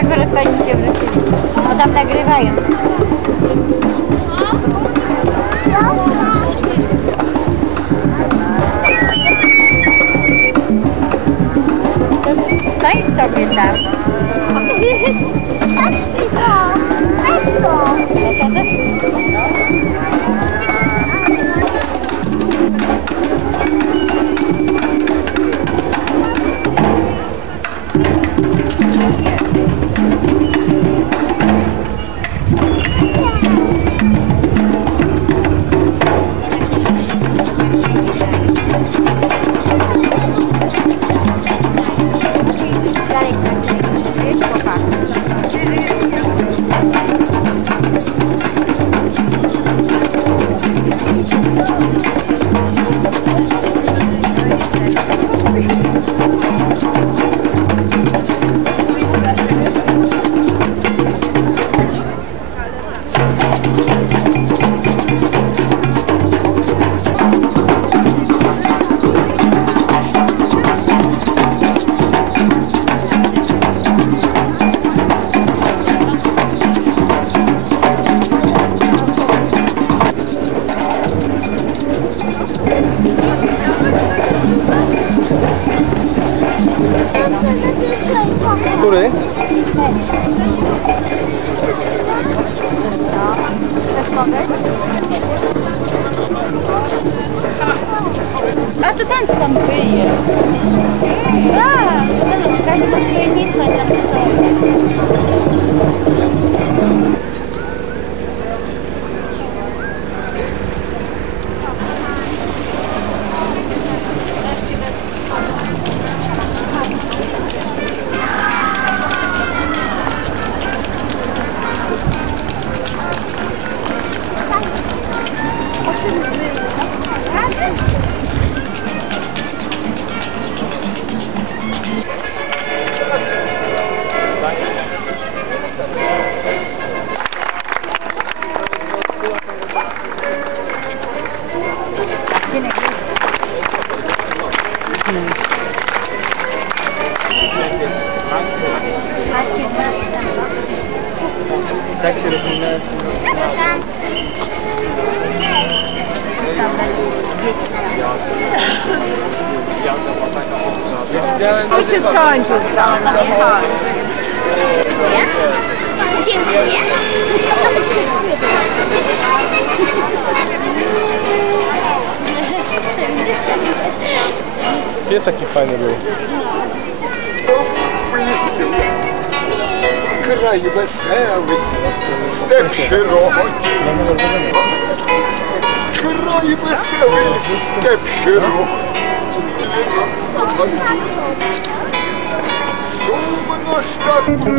Akurat fajnie się wrócili, bo tam nagrywają. Stań sobie tam. Weź to. Który? Też mogę? A to ten co tam wyje. Każdy ma swoje miejsce tam stoi. Tak się rozumie. Już się skończył. Dziękuję. Pies jaki fajny był. Kraj wesoły, step szeroki. Kraj wesoły, step szeroki. Sumno statku.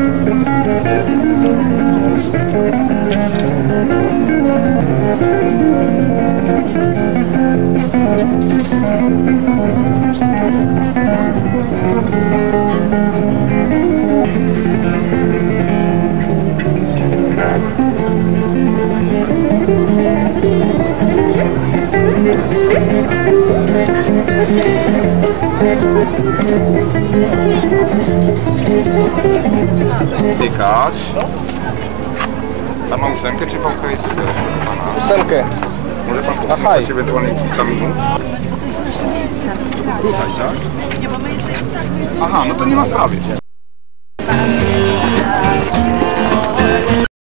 Piekarz. Pan ma ósemkę czy VKS? Ósemkę. Może pan posłuchać ewentualnie kilka minut? Tutaj, tak? Aha, no to nie ma sprawy.